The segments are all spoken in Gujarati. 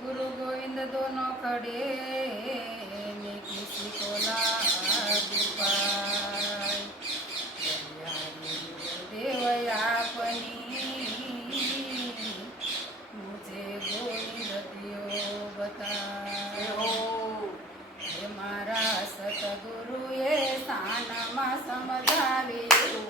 गुरु गोविंद दोनों खड़े मैं किसी को लागू पाय गुरुदेव आपनी मुझे गोविंद दियो बतायो हे मारा सतगुरुए सानमा समझाव्યું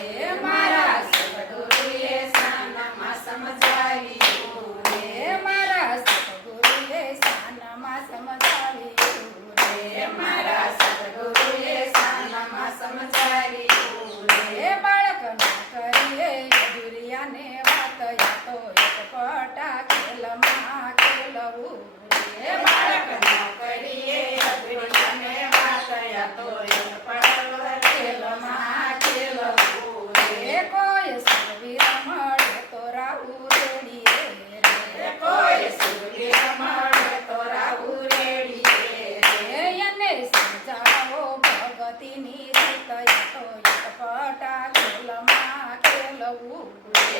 हे मारा सतगुरुए सानमा समझाવ્યું हे मारा सतगुरुए सानमा समझाવ્યું हे मारा सतगुरुए सानमा समझाવ્યું हे બાળક ના કરીએ દુરિયાને વાત યા તો એક પટા ખેલમાં ખેલવું હે બાળક ના કરીએ દુરિયાને વાત યા તો એક પટા ખેલમાં ખેલવું હે કોઈ સુરવીર મળે તો રાહુ રેડીએ રે કોઈ સુરવીર મળે તો રાહુ રેડીએ રે એને સમજાવો ભગતીની રીત યા તો એક પટા ખેલમાં ખેલવું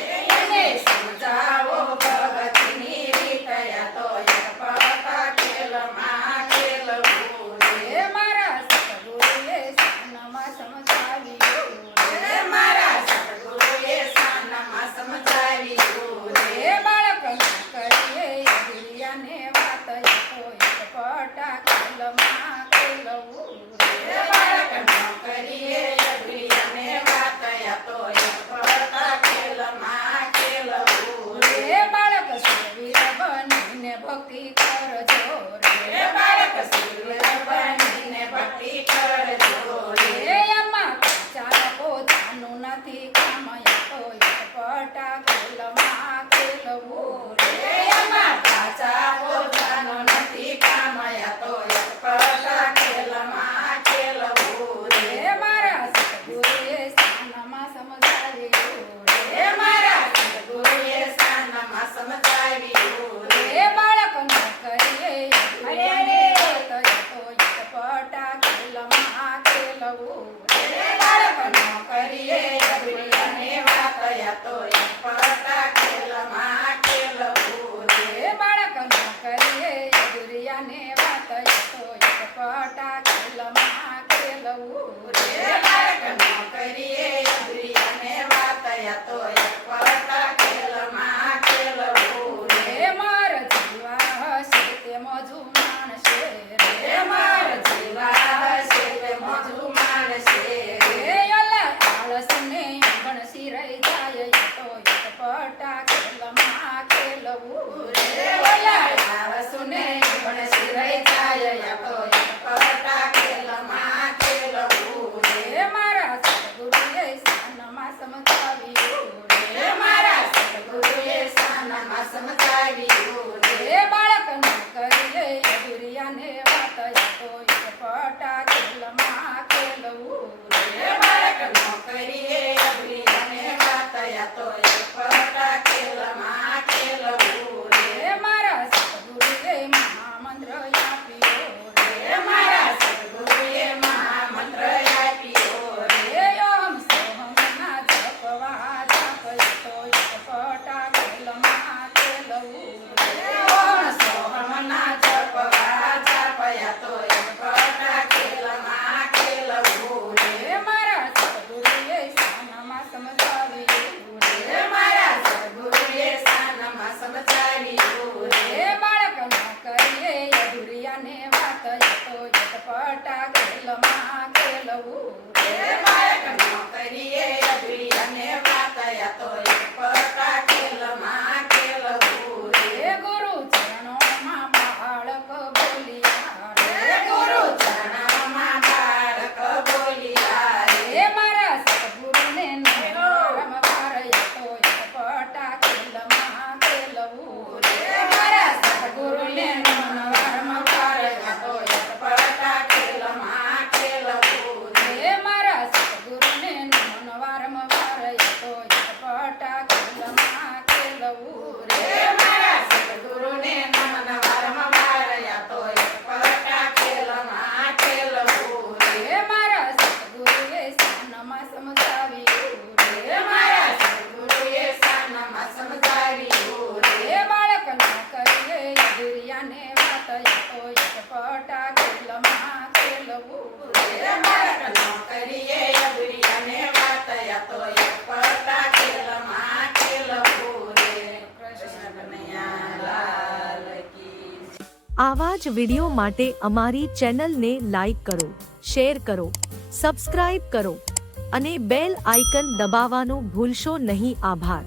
એને સમજાવો ભગતીની રીત યા તો એક પટા ખેલમાં ખેલવું હે મારા સતગુરુએ સાનમાં સમજાવ્યું હે મારા સતગુરુએ સાનમાં સમજાવ્યું હે બાળક ના કરીએ દુરિયાને વાત યા તો એક પટા ખેલમાં ખેલવું હે બાળક ના કરીએ દુરિયાને વાત યા તો એક પટા ખેલમાં ખેલવું હે બાળક સુરવીર બનીને ભક્તિ કરજો રે બાળક સુરવીર બનીને ભક્તિ કરજો રે એમાં ચાલકો જાનું નથી કામ યા તો એક પટા ખેલમાં ખેલવું રે એમાં ચાલકો જાનું નથી કામ યા તો એક પટા ખેલમાં ખેલવું રે મારા સતગુરુએ સાનમાં સમજાવ્યું રે મારા સતગુરુએ સાનમાં સમજાવ્યું રે બાળક ન કરીએ તો એક પટા ખેલમાં ખેલવું રે બાળક ન કરીએ દુરિયાને વાત યા તો એક પટા ખેલમાં ખેલવું તો એકપટા ખેલમાં ખેલવું રે. બાળક નોકરીએ અઘરી અને વાત યા તો એકપટા ખેલમાં ખેલવું રે. કૃષ્ણ કનૈયા લાલ કી. આવા જ વિડિયો માટે અમારી ચેનલને લાઈક કરો, શેર કરો, સબસ્ક્રાઇબ કરો અને બેલ આઇકન દબાવવાનું ભૂલશો નહીં. આભાર.